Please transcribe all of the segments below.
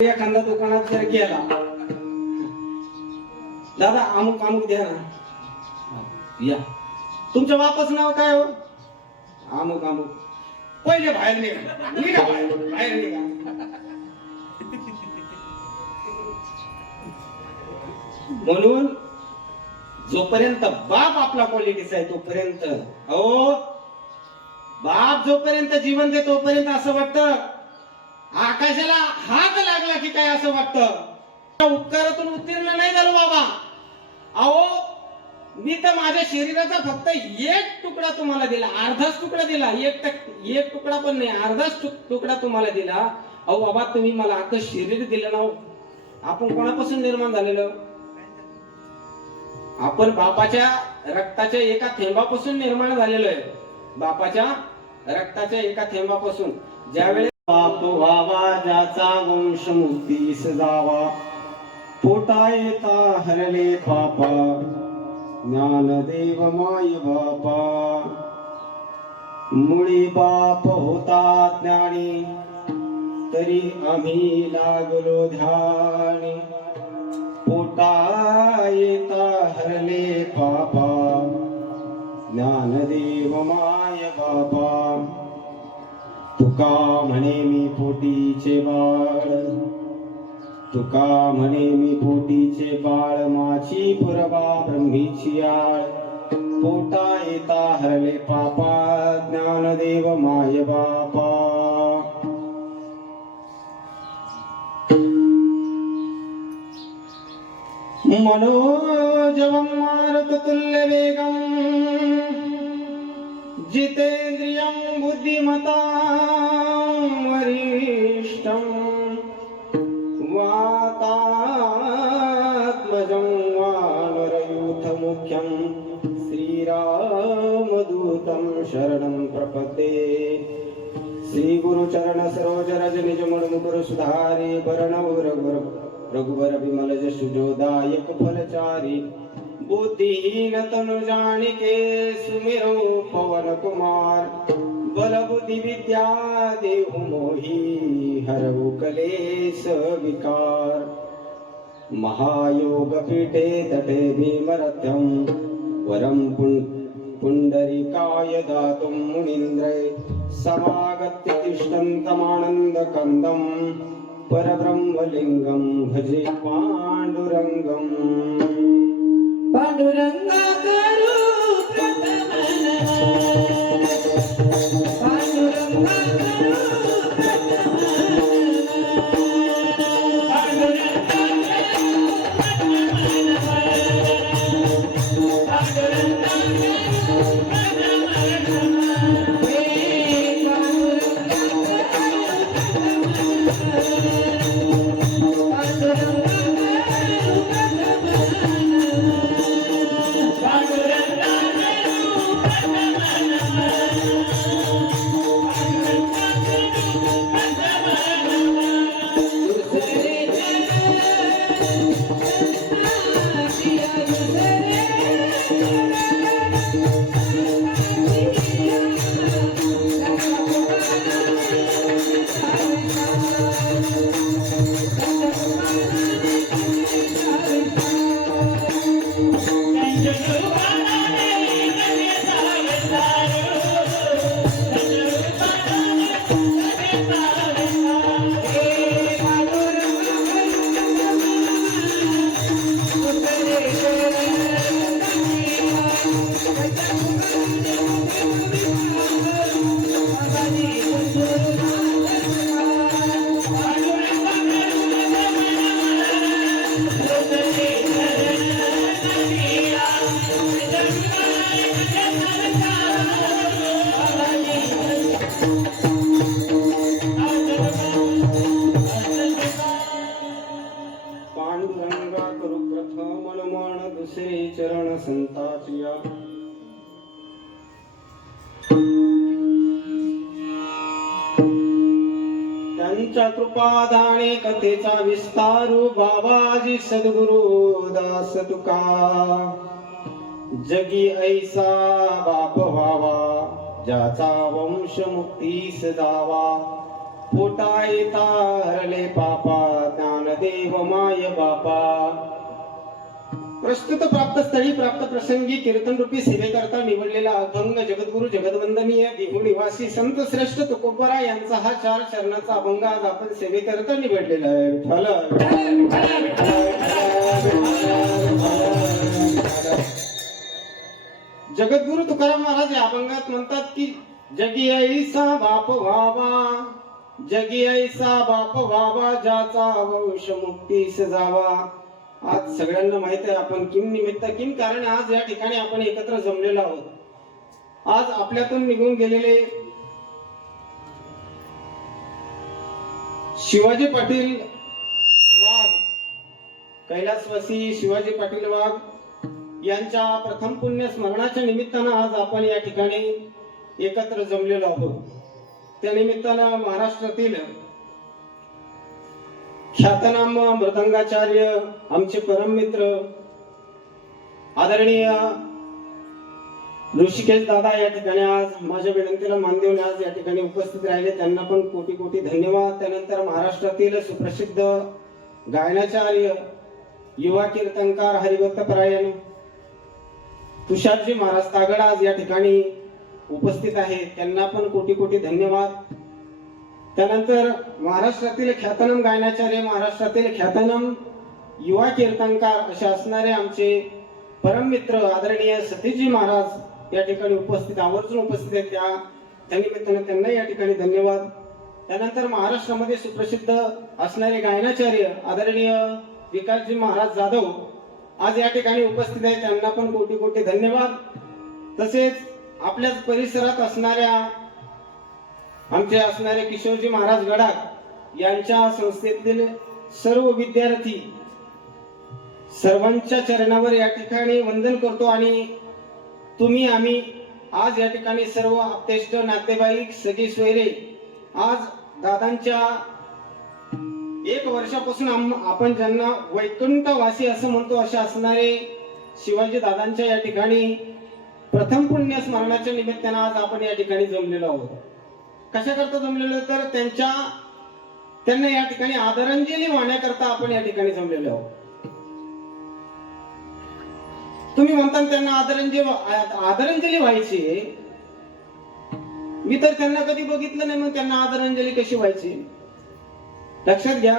एखादा दुकानात जर गेला, दादा अमुक अमुक द्या ना, या. तुमच्या बापाचं नाव काय हो? अमुक अमुक. पहिले बाहेर निघा, निघा बाहेर, बाहेर निघा. म्हणून जोपर्यंत बाप आपला क्वालिटीचा आहे तोपर्यंत, हो बाप जोपर्यंत जिवंत आहे तोपर्यंत असं वाटतं आकाशाला हात लागला की काय असं वाटतं. उपकारातून उत्तीर्ण नाही झालो बाबा. अहो मी तर माझ्या शरीराचा फक्त एक तुकडा तुम्हाला दिला, अर्धाच तुकडा दिला, एक तुकडा पण नाही, अर्धाच तुकडा तुम्हाला दिला. अहो बाबा तुम्ही मला अख्खं शरीर दिलं ना. आपण कोणापासून निर्माण झालेलो? आपण बापाच्या रक्ताच्या एका थेंबापासून निर्माण झालेलो आहे. बापाच्या रक्ताच्या एका थेंबापासून. ज्यावेळेस बाप व्हावा ज्याचा वंश मुक्तीस जावा, पोटा येता हरले पापा, ज्ञानदेव माय बापा. मुळी बाप होता ज्ञानी, तरी आम्ही लागलो ध्यानी. पोटा येता हरले पापा, ज्ञानदेव माय बापा. तुका म्हणे मी पोटीचे बाळ, तुका म्हणे मी पोटीचे बाळ, माझी पुरवा ब्रह्मीची आळ. पोटा येता हरले पापा, ज्ञानदेव माय बापा. मनोजवं मारुततुल्य वेगं, जितेन्द्रियं बुद्धिमतां वरिष्ठं. वातात्मजं वानरयूथमुख्यं, श्रीरामदूतं शरणं प्रपद्ये. श्री गुरुचरण सरोज रज निज मुकुर सुधारे, बरणौ रघुवर विमल जसु जोदायक फलचारी. बुद्धिहीन तनु जानिके, सुमिरो पवन कुमार. बल बुद्धि विद्या देहु मोहि, हरहु कलेश विकार. महायोग पीठे तटे भीमरथ्यं, वरं पुंडरीकाय दातुं मुनीन्द्रै. समागत्य तिष्ठन्तमानन्दकन्दं, परब्रह्मलिंगं भजे पांडुरंगं. पांडुरंगा करू प्रथमन, पांडुरंगा करू प्रथमन, पांडुरंगा करू प्रथमन, पांडुरंगा करू प्रथमन. संताचिया. त्यांच्या कृपादाने कथेचा विस्तारू बाबाजी सद्गुरु दास तुका. जगी ऐसा बाप व्हावा ज्याचा वंश मुक्तीस जावा. पोटा येता हरले पापा ज्ञानदेव माय बापा. प्रस्तुत प्राप्त स्थळी प्राप्त प्रसंगी कीर्तन रूपी सेवेकरता निवडलेला अभंग जगद्गुरु जगदवंदनीय देहू निवासी संत श्रेष्ठ तुकोबरा यांचा हा 4 चरणाचा अभंग आज आपण सेवेकरता निवडलेला आहे. जगद्गुरु तुकाराम महाराज या अभंगात म्हणतात की जगी ऐसा बाप व्हावा, जगी ऐसा बाप व्हावा, ज्याचा वंश मुक्तीस जावा. आज सगळ्यांना माहित आहे आपण किम निमित्त किम कारण आज या ठिकाणी आपण एकत्र जमलेलो आहोत. आज आपल्यातून निघून गेलेले शिवाजी पाटील वाघ, कैलासवासी शिवाजी पाटील वाघ यांच्या प्रथम पुण्य स्मरणाच्या निमित्तानं आज आपण या ठिकाणी एकत्र जमलेलो आहोत. त्या निमित्तानं महाराष्ट्रातील ख्यातनाम मृदंगाचार्य आमचे परम मित्र आदरणीय ऋषिकेश दादा या ठिकाणी आज माझ्या विनंतीला मान देऊन आज या ठिकाणी उपस्थित राहिले. त्यांना पण कोटी कोटी धन्यवाद. त्यानंतर महाराष्ट्रातील सुप्रसिद्ध गायनाचार्य युवा कीर्तनकार हरिभक्त परायण तुषारजी महाराज तागड आज या ठिकाणी उपस्थित आहेत. त्यांना पण कोटी कोटी धन्यवाद. त्यानंतर महाराष्ट्रातील ख्यातनाम गायनाचार्य महाराष्ट्रातील ख्यातनाम युवा कीर्तनकार असे असणारे आमचे परम मित्र आदरणीय सतीशजी महाराज या ठिकाणी उपस्थित आवर्जून उपस्थित आहेत. त्या निमित्तानं त्यांना या ठिकाणी धन्यवाद. त्यानंतर महाराष्ट्रामध्ये सुप्रसिद्ध असणारे गायनाचार्य आदरणीय विकासजी महाराज जाधव आज या ठिकाणी उपस्थित आहेत. त्यांना पण कोटी कोटी धन्यवाद. तसेच आपल्याच परिसरात असणाऱ्या आमचे असणारे किशोरजी महाराज गडाख यांच्या संस्थेतील सर्व विद्यार्थी सर्वांच्या चरणावर या ठिकाणी वंदन करतो. आणि तुम्ही आम्ही आज या ठिकाणी सर्व आप्तेष्ट नातेवाईक सगळे सोयरे आज दादांच्या 1 वर्षापासून आपण ज्यांना वैकुंठवासी असं म्हणतो असे असणारे शिवाजी दादांच्या या ठिकाणी प्रथम पुण्य स्मरणाच्या निमित्तानं आज आपण या ठिकाणी जमलेलो आहोत. कशा करता जमलेलो तर त्यांना या ठिकाणी आदरांजली वाहण्याकरता आपण या ठिकाणी जमलेलो आहोत. तुम्ही म्हणता त्यांना आदरांजली व्हायची. मी तर त्यांना कधी बघितलं नाही, मग त्यांना आदरांजली कशी व्हायची? लक्षात घ्या,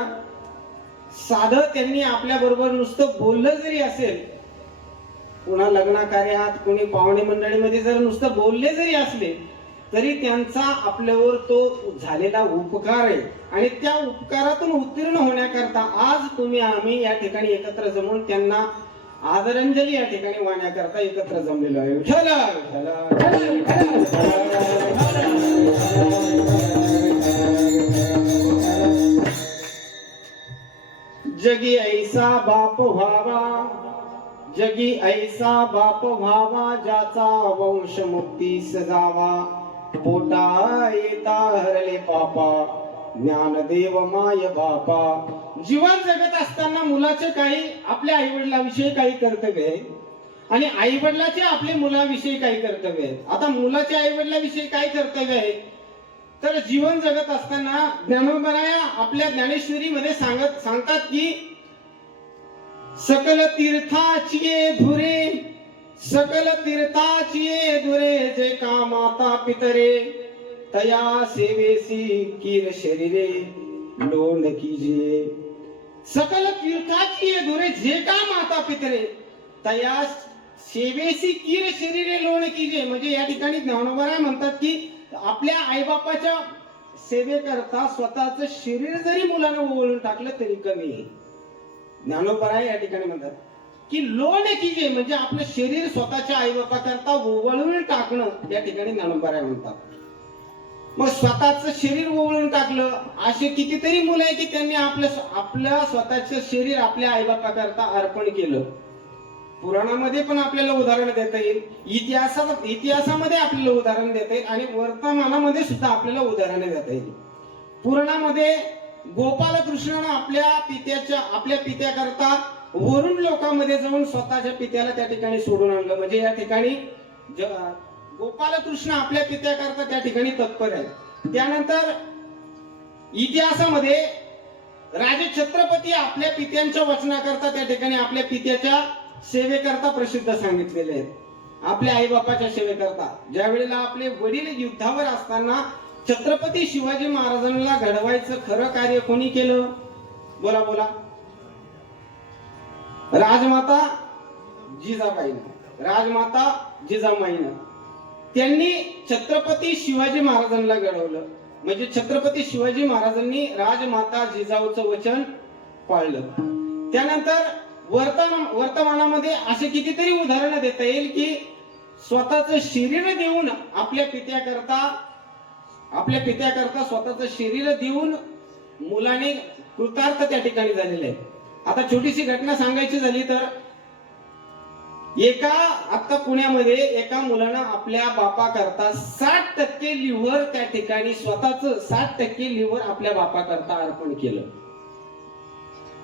साधं त्यांनी आपल्या बरोबर नुसतं बोललं जरी असेल, पुन्हा लग्न कार्यात कोणी पाहुणे मंडळीमध्ये जर नुसतं बोलले जरी असले तरी त्यांचा आपल्यावर तो झालेला उपकार आहे. आणि त्या उपकारातून उत्तीर्ण होण्याकरता आज तुम्ही आम्ही या ठिकाणी एकत्र जमून त्यांना आदरांजली या ठिकाणी वाहण्याकरता एकत्र जमलेलो आहे. जगी ऐसा बाप व्हावा, जगी ऐसा बाप व्हावा, ज्याचा वंश मुक्तीस जावा. पोटा येता हरले पापा, ज्ञानदेव माय बापा. जीवन जगत असताना मुलाचे काही आपल्या आई वडिलांविषयी काही कर्तव्य आहे आणि आई वडिलाचे आपल्या मुलाविषयी काही कर्तव्य आहेत. आता मुलाचे आई वडिलांविषयी काय कर्तव्य आहे तर जीवन जगत असताना ज्ञानोबराया आपल्या ज्ञानेश्वरीमध्ये सांगतात की सकल तीर्थाची धुरे, सकल तीर्थाची धुरे, जे का माता पितरे, तया सेवेसी कीर शरीरे लोण कीजिए. सकल तीर्थाची धुरे, जे का माता पितरे, तया सेवेसी कीर शरीरे लोण कीजिए. म्हणजे या ठिकाणी ज्ञानोबराय म्हणतात की आपल्या आईबापाच्या सेवेकरता स्वतःचं शरीर जरी मुलानं ओवाळून टाकलं तरी कमी आहे. ज्ञानोबराय या ठिकाणी म्हणतात की लोण कीजिए, म्हणजे आपलं शरीर स्वतःच्या आईबापा करता ओवाळून टाकणं या ठिकाणी ज्ञानोबराय म्हणतात. मग स्वतःचं शरीर ओवाळून टाकलं असे कितीतरी मुलं आहे की त्यांनी आपल्या स्वतःचं शरीर आपल्या आईबापा करता अर्पण केलं. पुराणामध्ये पण आपल्याला उदाहरण देता येईल, इतिहासामध्ये आपल्याला उदाहरण देता येईल आणि वर्तमानामध्ये सुद्धा आपल्याला उदाहरण देता येईल. पुराणामध्ये गोपालकृष्णानं आपल्या पित्याकरता वरुण लोकांमध्ये जाऊन स्वतःच्या पित्याला त्या ठिकाणी सोडून आणलं. म्हणजे या ठिकाणी गोपालकृष्ण आपल्या पित्याकरता त्या ठिकाणी तत्पर आहे. त्यानंतर इतिहासामध्ये राजे छत्रपती आपल्या पित्यांच्या वचनाकरता त्या ठिकाणी आपल्या पित्याच्या सेवेकरता प्रसिद्ध सांगितलेले आहेत. आपल्या आई बापाच्या सेवेकरता ज्या वेळेला आपले वडील युद्धावर असताना छत्रपती शिवाजी महाराजांना घडवायचं खरं कार्य कोणी केलं? बोला बोला. राजमाता जिजाबाईनं, राजमाता जिजामाईनं त्यांनी छत्रपती शिवाजी महाराजांना घडवलं. म्हणजे छत्रपती शिवाजी महाराजांनी राजमाता जिजाऊचं वचन पाळलं. त्यानंतर वर्तमानामध्ये असे कितीतरी उदाहरणं देता येईल की स्वतःचं शरीर देऊन आपल्या पित्याकरता स्वतःचं शरीर देऊन मुलाने कृतार्थ त्या ठिकाणी झालेलं आहे. आता छोटीशी घटना सांगायची झाली तर आता पुण्यामध्ये एका मुलानं आपल्या बापाकरता 60% लिव्हर त्या ठिकाणी स्वतःच 60% लिव्हर आपल्या बापाकरता अर्पण केलं.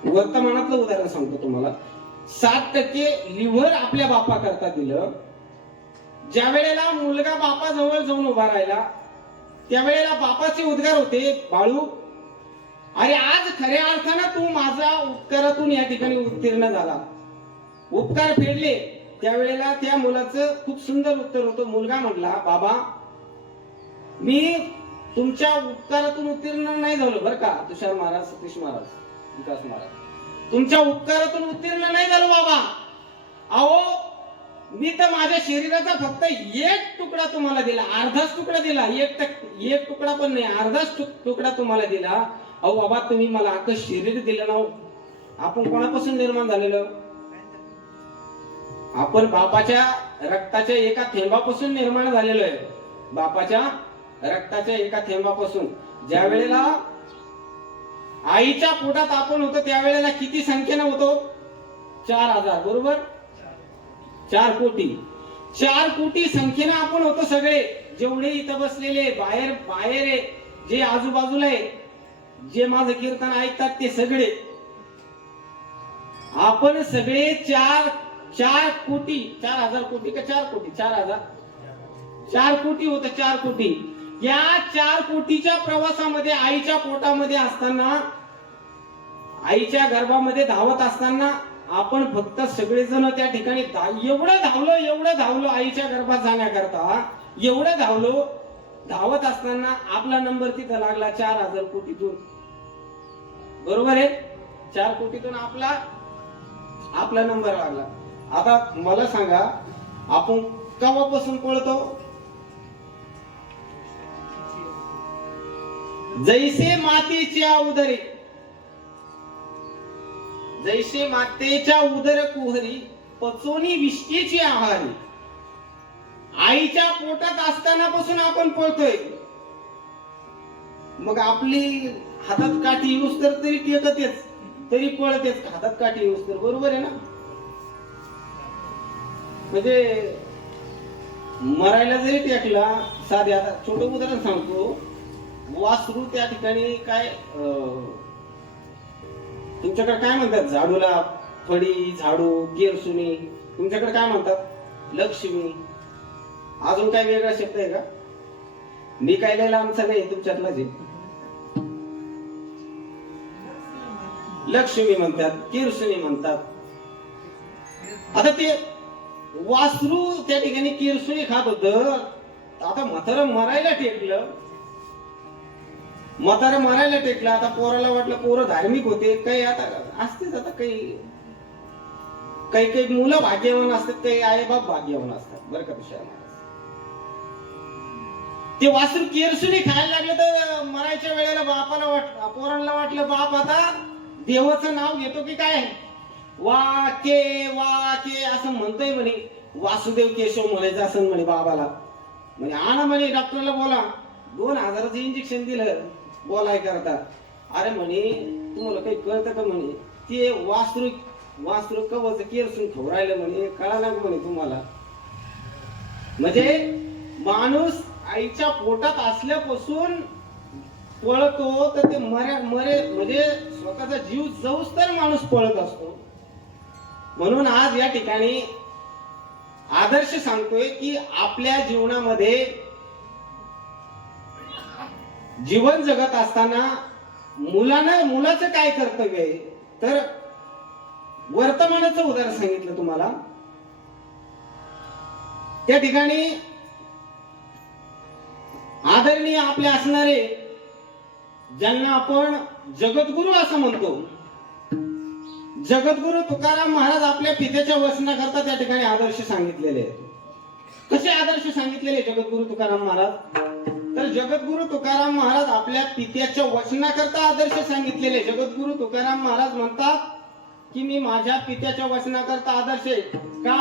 वर्तमानातलं उदाहरण सांगतो तुम्हाला. 60% लिव्हर आपल्या बापाकरता दिलं. ज्या वेळेला मुलगा बापाजवळ जाऊन उभा राहिला त्यावेळेला बापाचे उद्गार होते, बाळू अरे आज खऱ्या अर्थानं तू माझा उपकारातून या ठिकाणी उत्तीर्ण झाला, उपकार फेडले. त्यावेळेला त्या मुलाचं खूप सुंदर उत्तर होतं. मुलगा म्हटला, बाबा मी तुमच्या उपकारातून उत्तीर्ण नाही झालो बरं का, तुषार महाराज, सतीश महाराज, विकास महाराज, तुमच्या उपकारातून उत्तीर्ण नाही झालो बाबा. अहो मी तर माझ्या शरीराचा फक्त एक तुकडा तुम्हाला दिला, अर्धाच तुकडा दिला, एक तुकडा पण नाही, अर्धाच तुकडा तुम्हाला दिला. अहो बाबा तुम्ही मला अख्खं शरीर दिलं ना. आपण कोणापासून निर्माण झालेलो? आपण बापाच्या रक्ताच्या एका थेंबापासून निर्माण झालेलो आहे. बापाच्या रक्ताच्या एका थेंबापासून. ज्या वेळेला आईच्या पोटात आपण होतो त्यावेळेला किती संख्येनं होतो? 4000 बरोबर, 4 कोटी. 4 कोटी संख्येनं आपण होतो सगळे, जेवढे इथं बसलेले, बाहेर आहे, जे आजूबाजूला आहे, जे माझं कीर्तन ऐकतात ते सगळे, आपण सगळे 4 कोटी, 4000 कोटी का 4 कोटी, 4 कोटी होतं. 4 कोटी. या 4 कोटीच्या प्रवासामध्ये आईच्या पोटामध्ये असताना, आईच्या गर्भामध्ये धावत असताना आपण फक्त सगळेजण त्या ठिकाणी एवढं धावलो आईच्या गर्भात जाण्याकरता, एवढं धावत असताना आपला नंबर तिथं लागला 4000 कोटीतून. बरोबर आहे? 4 कोटीतून आपला नंबर लागला. आता मला सांगा, आपण केव्हापासून पळतो? जैसे मातेच्या उदरी, जैसे मातेच्या उदर कुहरी, पचोनी विष्टेची आहारी. आईच्या पोटात असताना पासून आपण पळतोय. मग आपली हातात काठी येऊस तर तरी टेकतेच, तरी पळतेच हातात काठी येऊस तर. बरोबर आहे ना? म्हणजे मरायला जरी टेकला, साधे आता छोटं उदाहरण सांगतो. वासरू त्या ठिकाणी काय तुमच्याकडे काय म्हणतात? झाडूला फडी, झाडू, केरसुनी, तुमच्याकडे काय म्हणतात? लक्ष्मी. अजून काय वेगळा शब्द आहे का? मी काय लिहिला आमचा नाही, तुमच्यातला जे लक्ष्मी म्हणतात, केरसुनी म्हणतात. आता ते वासरू त्या ठिकाणी केरसुनी खात होत. आता म्हातारं मरायला टेकलं. आता पोराला वाटलं, पोरं धार्मिक होते काही, आता असतेच. आता काही मुलं भाग्यवान असतात, काही आई बाप भाग्यवान असतात बरं का. तुषार ते वासरू केरसुनी खायला लागलं तर मरायच्या वेळेला पोरांना वाटलं, बाप आता देवाचं नाव घेतो की काय, वाके असं म्हणतोय म्हणे. वासुदेव केशव म्हणायचं असं म्हणे बाबाला. म्हणजे आणा म्हणे डॉक्टरला, बोला 2000चं इंजेक्शन दिलं बोलाय करता. अरे म्हणे तुम्हाला काही कळतं का म्हणे, ते वासरू कवच केरसून खाऊ राहिलं म्हणे, कळालं म्हणे तुम्हाला. म्हणजे माणूस आईच्या पोटात असल्यापासून पळतो तर ते म्हणजे स्वतःचा जीव जाऊस तर माणूस पळत असतो. म्हणून आज या ठिकाणी आदर्श सांगतोय की आपल्या जीवनामध्ये जीवन जगत असताना मुलाचं काय कर्तव्य आहे, तर वर्तमानाचं उदाहरण सांगितलं तुम्हाला. त्या ठिकाणी आदरणीय आपले असणारे, ज्यांना आपण जगद्गुरु असं म्हणतो, जगद्गुरु तुकाराम महाराज आपल्या पित्याच्या वचनाकरता त्या ठिकाणी आदर्श सांगितलेले आहेत. कसे आदर्श सांगितलेले जगद्गुरु तुकाराम महाराज, तर जगद्गुरु तुकाराम महाराज आपल्या पित्याच्या वचनाकरता आदर्श सांगितलेले. जगद्गुरु तुकाराम महाराज म्हणतात की मी माझ्या पित्याच्या वचनाकरता आदर्श आहे. का,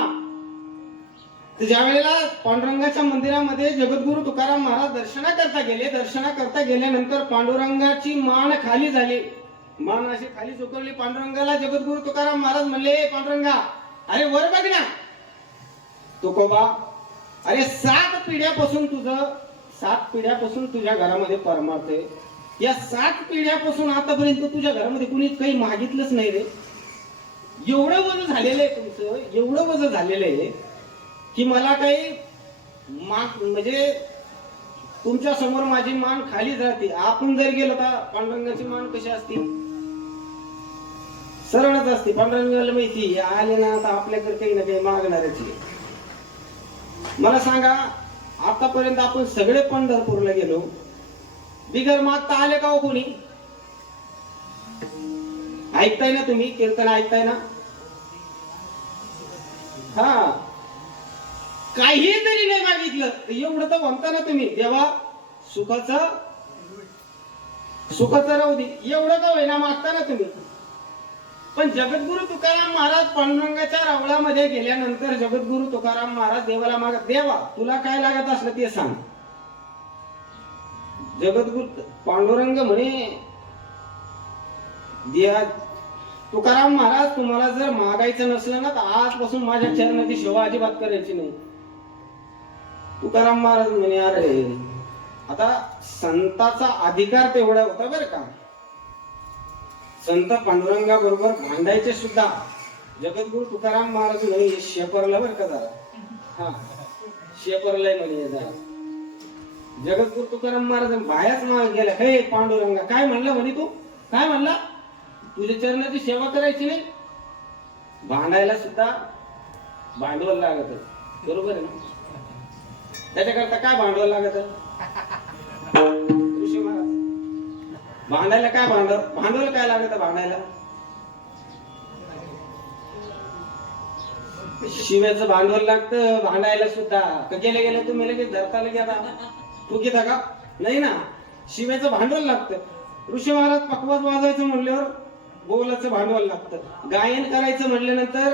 तर ज्या वेळेला पांडुरंगाच्या मंदिरामध्ये जगद्गुरु तुकाराम महाराज दर्शनाकरता गेले, दर्शनाकरता गेल्यानंतर पांडुरंगाची मान खाली झाली, मान अशी खाली झुकवली पांडुरंगाला. जगद्गुरु तुकाराम महाराज म्हणले, पांडुरंगा अरे वर बघ ना. तुकोबा, अरे 7 पिढ्यापासून तुझ्या घरामध्ये परमार्थ आहे. या 7 पिढ्यापासून आतापर्यंत तुझ्या घरामध्ये कुणी काही मागितलंच नाही रे. एवढं वजन झालेलं आहे तुमचं, एवढं वजन झालेलं आहे की मला काही म्हणजे तुमच्या समोर माझी मान खाली जाते. आपण जर गेलो तर पांडुरंगाची मान कशी असते, सरळच असते. पांडुरंगाला माहिती आले ना आता आपल्याकडे काही ना काही मागणारच आहे. मला सांगा, आतापर्यंत आपण सगळे पंढरपूरला गेलो, बिगर मागता आले का हो कोणी? ऐकताय ना तुम्ही, कीर्तन ऐकताय ना? हा, काही जरी नाही मागितलं तर एवढं तर म्हणता ना तुम्ही, देवा सुखाचं राहू दे, एवढं का होईना मागता ना तुम्ही. पण जगद्गुरु तुकाराम महाराज पांडुरंगाच्या रावळामध्ये गेल्यानंतर जगद्गुरु तुकाराम महाराज देवाला मागत, देवा तुला काय लागत असलं ते सांग. जगद्गुरु पांडुरंग म्हणे, देवा तुकाराम महाराज तुम्हाला जर मागायचं नसलं ना तर आजपासून माझ्या चरणाची सेवा अजिबात करायची नाही. तुकाराम महाराज म्हणे, अरे आता संताचा अधिकार तेवढा होता बरं का. संत पांडुरंगा बरोबर भांडायचे सुद्धा. जगद्गुरु तुकाराम महाराज म्हणे शेपरला बरं का जरा, हा शेपरलाय म्हणे जरा. जगद्गुरु तुकाराम महाराज बायाच माग गेला, हे पांडुरंगा काय म्हणला म्हणे, तू काय म्हणला, तुझ्या चरणाची सेवा करायची नाही. भांडायला सुद्धा भांडवल लागत, बरोबर आहे ना. त्याच्याकरता काय भांडवल लागत, ऋषी महाराज भांडायला काय भांडवल काय लागत, भांडायला शिव्याचं भांडवल लागतं. भांडायला सुद्धा गेले गेले तुम्ही लगेच धरताला गेला तू घेता का, नाही ना, शिव्याचं भांडवल लागतं. ऋषी महाराज पकवाज वाजवायचं म्हणल्यावर बोलाचं भांडवल लागतं. गायन करायचं म्हटल्यानंतर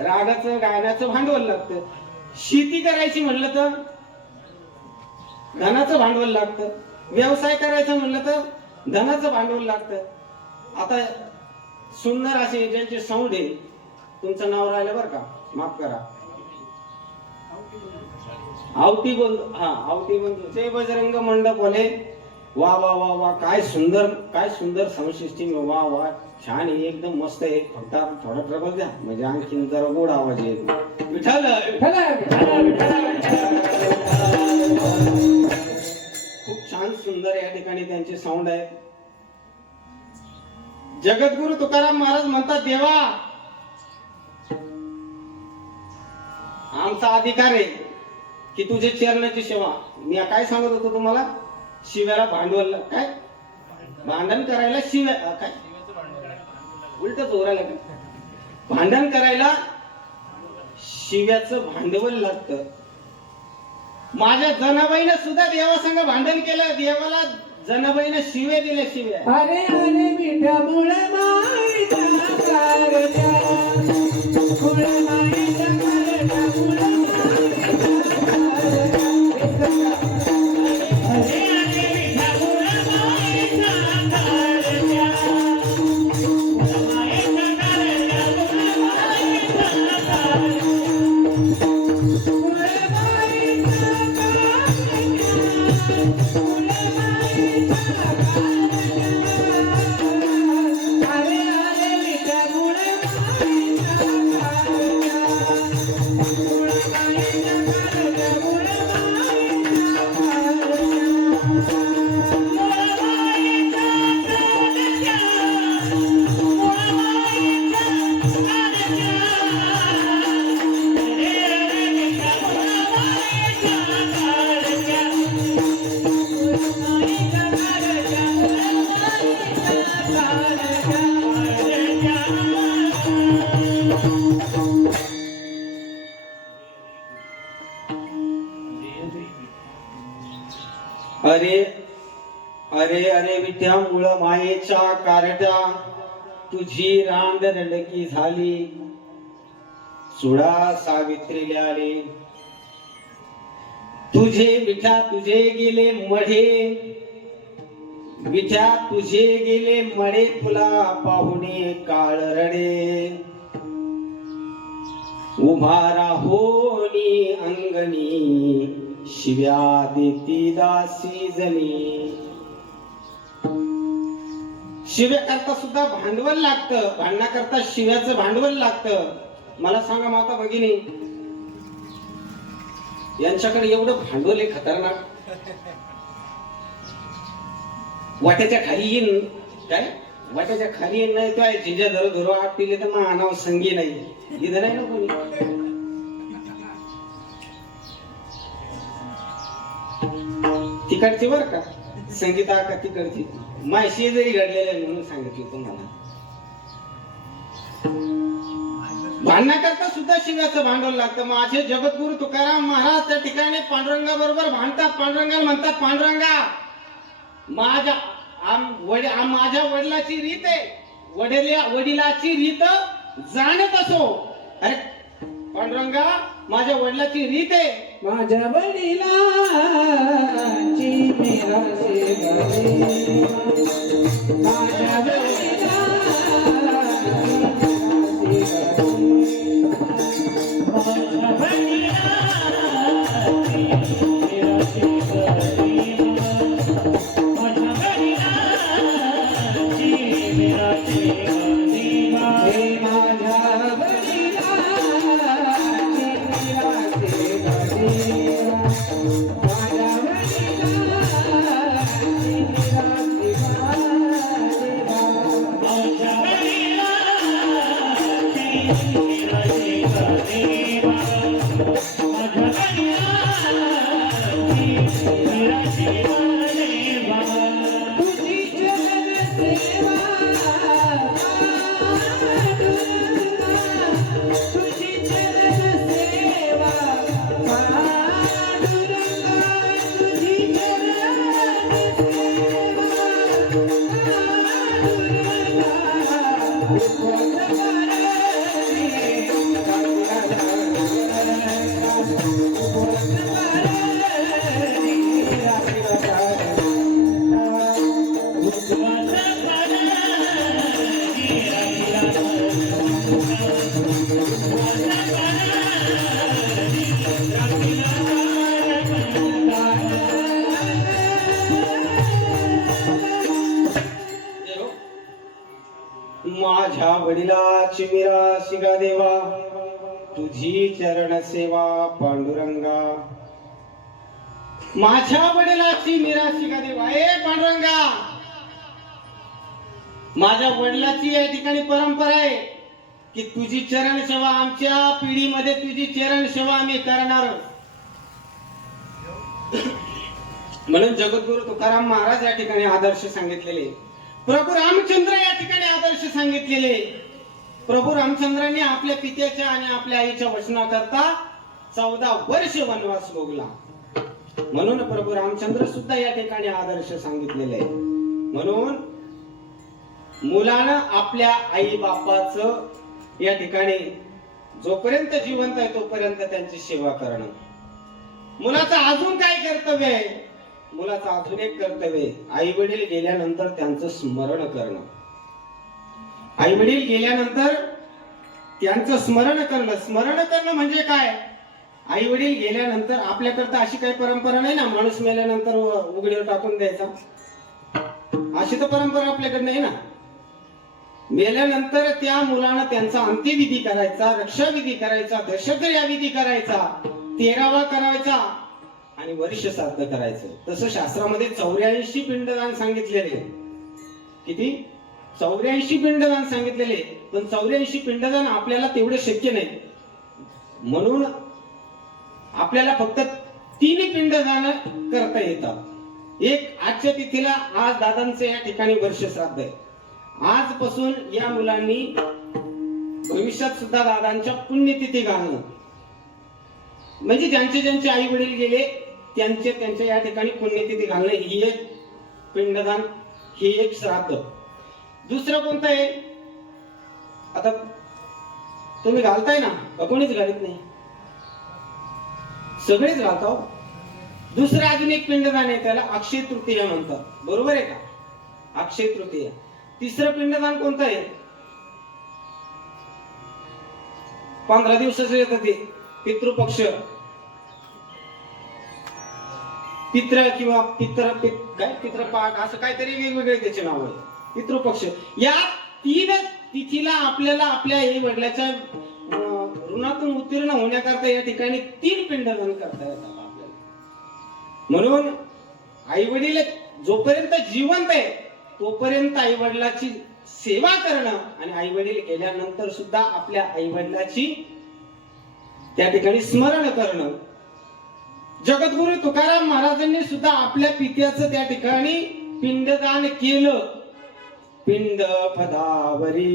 रागाचं गायनाचं भांडवल लागतं. शेती करायची म्हणलं तर धनाचं भांडवल लागतं. व्यवसाय करायचं म्हणलं तर धनाचं भांडवल लागतं. आता सुंदर असे ज्यांचे साऊंड आहे, तुमचं नाव राहिलं बरं का, माफ करा, आवटी बंधू, हा आवटी बंधू, जय बजरंग मंडप वाले, वा वा वा वा, काय सुंदर साऊंड सिस्टीम, वा वा छान आहे, एकदम मस्त आहे. फक्त थोडा ट्रबल द्या म्हणजे आणखीन जरा गोड आवाज येईल. विठ्ठल खूप छान सुंदर या ठिकाणी त्यांचे साऊंड आहे. जगद्गुरु तुकाराम महाराज म्हणतात, देवा आमचा अधिकार आहे की तुझे चरणाची सेवा. मी काय सांगत होतो तुम्हाला, शिव्याला भांडवल, काय भांडण करायला शिव्या, काय उलट जोराला, भांडण करायला शिव्याचं भांडवल लागतं. माझ्या जनाबाईनं सुद्धा देवासंग भांडण केलं, देवाला जनाबाईनं शिव्या दिल्या, शिव्या. अरे अरे मिठा मुळ माईचा कारजा, मुळ माईचा कारजा, मुळ माईचा कारजा. अरे अरे मिठा मुळ माईचा कारजा, मुळ माईचा कारजा, मुळ माईचा कारजा. अरे अरे मिठा मुळ माईचा कारजा. मायेच्या कारट्या तुझी रांड रडकी झाली, सुडा सावित्रीला आले. तुझे विठा तुझे गेले मढे, विठा तुझे गेले मढे, तुला पाहुणे काळ रडे. उभा राहोनी अंगणी, शिव्या देती दासी जणी. शिव्या करता सुद्धा भांडवल लागतं, भांडण्याकरता शिव्याचं भांडवल लागतं. मला सांगा माता भगिनी, यांच्याकडे एवढं भांडवल आहे खतरनाक. वाट्याच्या खाली येईन काय, वाट्याच्या खाली येईन नाही काय, जिजा धरो धरो आठ पिले तर मग आणावं संगी नाही, इथं नाही ना कोणी. तिकडची बर का संगीता का तिकडची, मायशी जरी घडलेलं आहे म्हणून सांगितलं तुम्हाला. भांडण्याकरता सुद्धा शिव्याचं भांडवल लागतं. माझे जगद्गुरु तुकाराम महाराज त्या ठिकाणी पांडुरंगा बरोबर भांडतात. पांडुरंगाला म्हणतात, पांडुरंगा माझ्या माझ्या वडिलाची रीत आहे, वडिलाची रीत जाणत असो. अरे पांडुरंगा माझ्या वडिलाची रीत आहे, माझ्या वडिलाची मिरासी गावी, माझ्या वडिलाची माझ्या वडिलाची मिरासी गा देवा, तुझी चरण सेवा पांडुरंगा. माझ्या वडिलाची मिरासी गा देवा. ए पांडुरंगा, माझ्या वडिलाची या ठिकाणी परंपरा आहे की तुझी चरण सेवा, आमच्या पिढीमध्ये तुझी चरण सेवा आम्ही करणार. म्हणून जगद्गुरु तुकाराम महाराज या ठिकाणी आदर्श सांगितलेले, प्रभू रामचंद्र या ठिकाणी आदर्श सांगितलेले. प्रभू रामचंद्रांनी आपल्या पित्याच्या आणि आपल्या आईच्या वचनाकरता 14 वर्ष वनवास भोगला. म्हणून प्रभू रामचंद्र सुद्धा या ठिकाणी आदर्श सांगितलेले आहे. म्हणून मुलानं आपल्या आई बापाचं या ठिकाणी जोपर्यंत जिवंत आहे तोपर्यंत त्यांची सेवा करणं. मुलाचं अजून काय कर्तव्य आहे? मुलाचं अजून एक कर्तव्य आहे, आई वडील गेल्यानंतर त्यांचं स्मरण करणं. आई वडील गेल्यानंतर त्यांचं स्मरण करणं. स्मरण करणं म्हणजे काय? आई वडील गेल्यानंतर आपल्याकरता अशी काही परंपरा नाही ना, माणूस मेल्यानंतर उघडीवर टाकून द्यायचा, अशी तर परंपरा आपल्याकडे नाही ना. मेल्यानंतर त्या मुलानं त्यांचा अंत्यविधी करायचा, रक्षाविधी करायचा, दशक्रिया विधी करायचा, 13वा करायचा आणि वर्ष श्राद्ध करायचं. तसं शास्त्रामध्ये 84 पिंडदान सांगितलेले. किती? 84 पिंडदान सांगितलेले. पण 84 पिंडदान आपल्याला तेवढं शक्य नाही. म्हणून आपल्याला फक्त 3 पिंडदान करता येतात. एक आजच्या तिथीला, आज दादांचं या ठिकाणी वर्ष श्राद्ध आहे. आजपासून या मुलांनी भविष्यात सुद्धा दादांच्या पुण्यतिथी घालणं, म्हणजे ज्यांचे आई वडील गेले त्यांच्या या ठिकाणी पुण्यतिथी घालणं, ही एक पिंडदान, ही एक श्राद्ध. दुसरं कोणतं आहे? आता तुम्ही घालताय ना का कोणीच घालीत नाही? सगळेच घालतो. दुसरं अजून एक पिंडदान आहे, त्याला अक्षय तृतीया म्हणतात. बरोबर आहे का? अक्षय तृतीया. तिसरं पिंडदान कोणतं आहे? 15 दिवसाचं येतं ते पितृपक्ष. पित्र किंवा पित्रपाठ असं काहीतरी वेगवेगळे त्याचे नाव आहे. पितृपक्ष. या 3 तिथीला आपल्याला आपल्या आई वडिलाच्या ऋणातून उत्तीर्ण होण्याकरता या ठिकाणी 3 पिंडदान करता येतात आपल्याला. म्हणून आई वडील जोपर्यंत जिवंत आहे तोपर्यंत आई वडिलाची सेवा करणं आणि आई वडील गेल्यानंतर सुद्धा आपल्या आई वडिलाची त्या ठिकाणी स्मरण करणं. जगद्गुरु तुकाराम महाराजांनी सुद्धा आपल्या पित्याचं त्या ठिकाणी पिंडदान केलं. पिंड पदावरी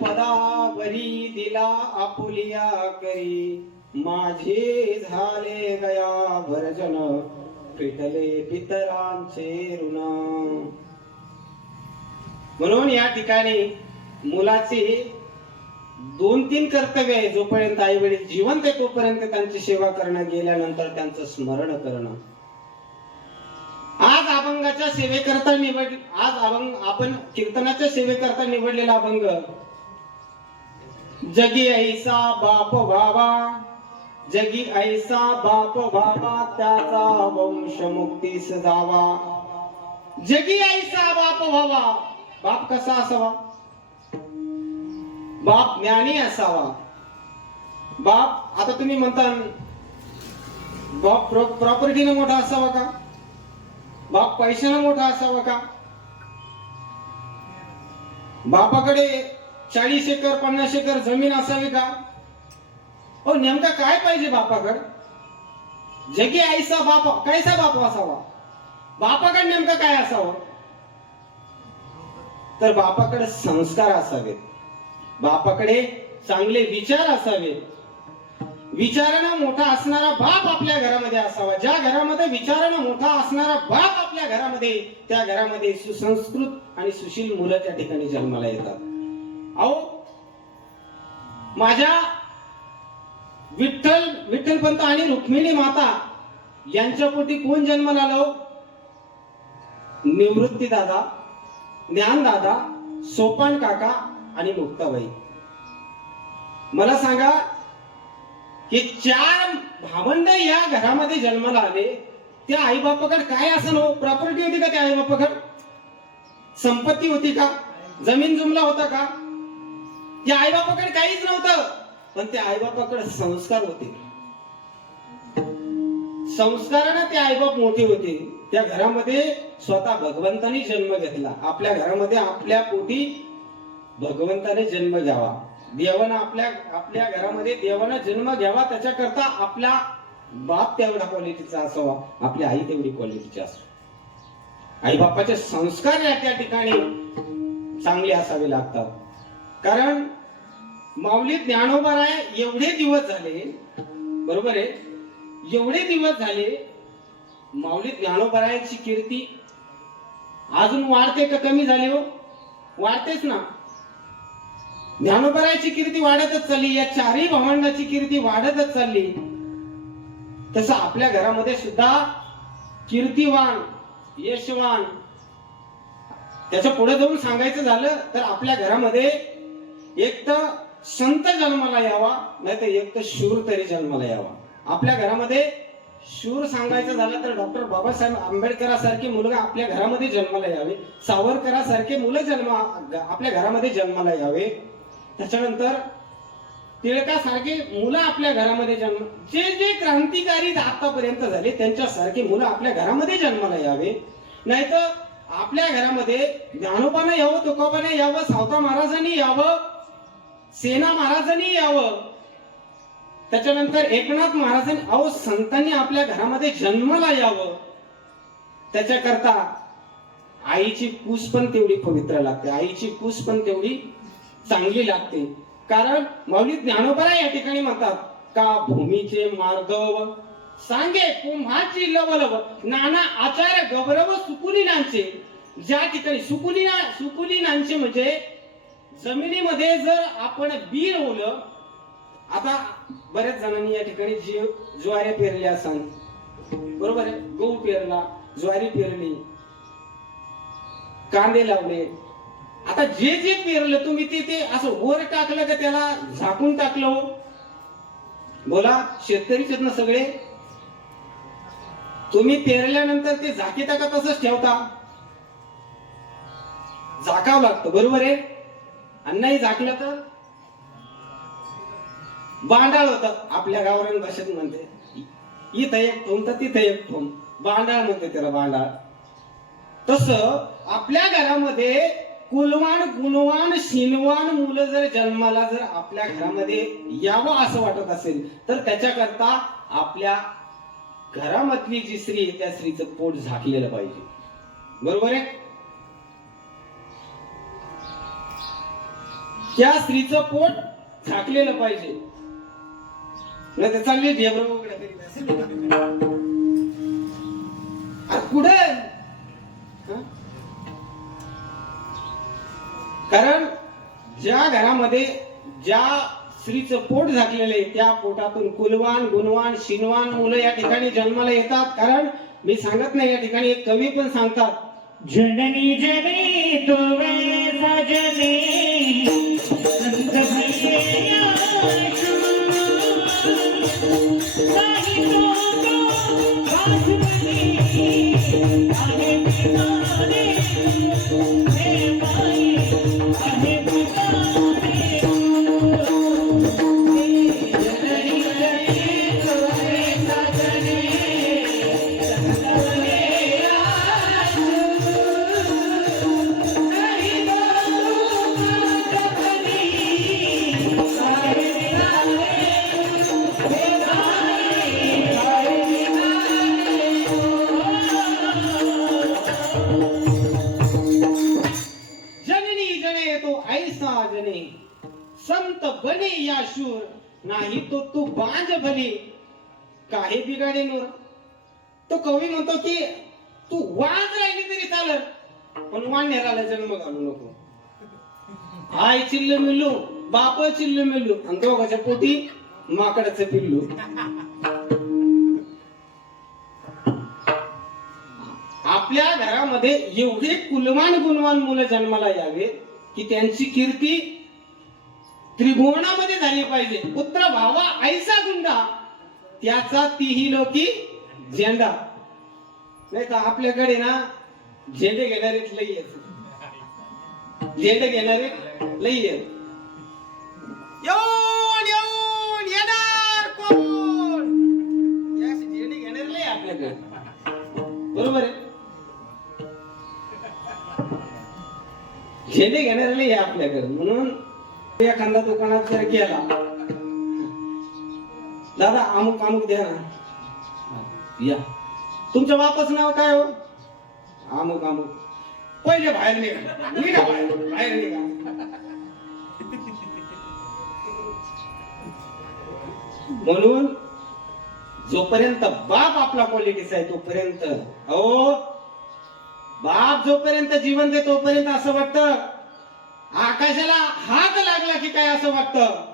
पदावरी दिला आपुलिया करी माझे झाले गया भरजन पेटले पितरांचे ऋण. म्हणून या ठिकाणी मुलाचे 2-3 कर्तव्य आहे. जोपर्यंत आई वडील जिवंत आहे तोपर्यंत त्यांची सेवा करणं, गेल्यानंतर त्यांचं स्मरण करणं. आज अभंगाच्या सेवेकरता आपण कीर्तनाच्या सेवेकरता निवडलेला अभंग जगी ऐसा बाप व्हावा, जगी ऐसा बाप व्हावा त्याचा वंश मुक्तीस जावा. जगी ऐसा बाप व्हावा. बाप कसा असावा? बाप ज्ञानी असावा. बाप आता तुम्ही म्हणता बाप प्रॉपर्टीने मोठा असावा का? बाप पैशाने मोठा असावा का? बापाकडे 40 एकर 50 एकर जमीन असावी का? हो, नेमका काय पाहिजे बापाकडे? जगी ऐसा बाप, कैसा बाप असावा? बापाकडे नेमका काय असावं? तर बापाकडे संस्कार असावेत, बापाकडे चांगले विचार असावेत. विचारानं मोठा असणारा बाप आपल्या घरामध्ये असावा. ज्या घरामध्ये विचारानं मोठा असणारा बाप आपल्या घरामध्ये, त्या घरामध्ये सुसंस्कृत आणि सुशील मुलं त्या ठिकाणी जन्माला येतात. अहो, माझ्या विठ्ठलपंत आणि रुक्मिणी माता यांच्या पोटी कोण जन्माला आलो? निवृत्ती दादा, ज्ञान दादा, सोपान काका आणि मुक्ताबाई. मला सांगा, हे 4 भावंड या घरामध्ये जन्माला आले. त्या आई बापाकडे काय असं हो? प्रॉपर्टी होती का त्या आई बापाकडे? संपत्ती होती का? जमीन जुमला होता का? त्या आई बापाकडे काहीच नव्हतं, पण त्या आई बापाकडे संस्कार होते. संस्काराने ते आई बाप मोठे होते. त्या घरामध्ये स्वतः भगवंताने जन्म घेतला. आपल्या घरामध्ये आपल्या पोटी भगवंताने जन्म घ्यावा. देवानं आपल्या घरामध्ये देवानं जन्म घ्यावा, त्याच्याकरता आपला बाप तेवढा क्वालिटीचा असावा, आपली आई तेवढी क्वालिटीची असावी. आई बापाचे संस्कार या त्या ठिकाणी चांगले असावे लागतात. कारण माऊली ज्ञानोबाराय एवढे दिवस झाले, बरोबर आहे, एवढे दिवस झाले माऊली ज्ञानोबारायांची कीर्ती अजून वाढते का कमी झाली हो? वाढतेच ना. ज्ञानोबारायांची कीर्ती वाढतच चालली. या 4ही भावंडाची कीर्ती वाढतच चालली. तसं आपल्या घरामध्ये सुद्धा कीर्तिवान, यशवान त्याच्या पुढे जाऊन सांगायचं झालं तर आपल्या घरामध्ये एक तर संत जन्माला यावा, नाही तर एक तर शूर तरी जन्माला यावा. आपल्या घरामध्ये शूर सांगायचं झालं तर डॉक्टर बाबासाहेब आंबेडकरांसारखे मुलगा आपल्या घरामध्ये जन्माला यावे, सावरकरांसारखे मुलं आपल्या घरामध्ये जन्माला यावे. त्याच्यानंतर टिळकासारखे मुलं आपल्या घरामध्ये जे जे क्रांतिकारी आतापर्यंत झाले त्यांच्यासारखे मुलं आपल्या घरामध्ये जन्माला यावे. नाहीतर आपल्या घरामध्ये ज्ञानोबाने यावं, तुकोबाने यावं, सावता महाराजांनी यावं, सेना महाराजांनी यावं, त्याच्यानंतर एकनाथ महाराजांनी, अहो संतांनी आपल्या घरामध्ये जन्माला यावं. त्याच्याकरता आईची पूस पण तेवढी पवित्र लागते, आईची पूस पण तेवढी चांगली लागते. कारण माऊली ज्ञानोबा या ठिकाणी म्हणतात का भूमीचे मार्गव सांगे कुंभाची लवलव, नाना आचार्य गौरव सुकुलीनांचे. ज्या ठिकाणी सुकुलीनांचे म्हणजे जमिनीमध्ये जर आपण बी रोवलं, आता बऱ्याच जणांनी या ठिकाणी ज्वारी पेरल्या असाल, बरोबर आहे, गहू पेरला, ज्वारी पेरली, कांदे लावले. आता जे जे पेरलं तुम्ही ते असं वर टाकलं का त्याला झाकून टाकलं? बोला, शेतकरीच आहेत ना सगळे. तुम्ही पेरल्यानंतर ते झाकीता का तसंच ठेवता? झाकावं लागतं, बरोबर आहे. आणि नाही झाकलं तर बांडाळ होतं. आपल्या गावरान भाषेत म्हणते इथं एक ठोम तर तिथं एक ठोम, बांडाळ म्हणते त्याला, बांडाळ. तसं आपल्या घरामध्ये कुलवान गुणवान शीलवान मुलं जर जन्माला जर आपल्या घरामध्ये यावं असं वाटत असेल तर त्याच्याकरता आपल्या घरामधली जी स्त्री आहे त्या स्त्रीचं पोट झाकलेलं पाहिजे, बरोबर आहे. त्या स्त्रीचं पोट झाकलेलं पाहिजे, नाही तर चांगली ढेबरं वगैरे करीत असेल कुठे. कारण ज्या घरामध्ये ज्या स्त्रीचं पोट झाकलेलं आहे त्या पोटातून कुलवान गुणवान शीलवान मुलं या ठिकाणी जन्माला येतात. कारण मी सांगत नाही, या ठिकाणी एक कवी पण सांगतात, जननी जनी तुवे सजनी संत भैया साही तो बासुरी आहे पिताने हे माई आहे पिताने. जननी जनी तुवे सजनी संत भैया संत बने या शूर, नाही तो तू बांज भली काही बिगाडे नूर. तो कवी म्हणतो की तू वाज राहिली तरी चालत पण वाण्याला जन्म घालू नको. आई चिल्लू मिल्लू, बाप चिल्लू मिल्लू, आणि दोघाच्या पोटी माकडाचं पिल्लू. आपल्या घरामध्ये एवढे कुलवान गुणवान मुलं जन्माला यावे की त्यांची कीर्ती त्रिभुवनामध्ये झाली पाहिजे. पुत्र भावा ऐसा गुंडा त्याचा तीही लोकी झेंडा. नाही तर आपल्याकडे ना झेंडे घेणारे लई आहेत, झेंडे घेणारे लई आहेत. येऊन येऊन येणार कोण, या झेंडे घेणारे लई आपल्याकडे, बरोबर आहे. झेंडे घेणारे लई आपल्याकडे. म्हणून एखादा दुकानात जर गेला, दादा अमुक अमुक द्या ना, या तुमच्या बापाचं नाव काय हो? अमुक अमुक. पहिले बाहेर निघा, निघा बाहेर, बाहेर निघा. म्हणून जोपर्यंत बाप आपला क्वालिटीचा आहे तोपर्यंत, अहो बाप जोपर्यंत जिवंत आहे तोपर्यंत असं वाटतं आकाशाला हात लागला की काय असं वाटतं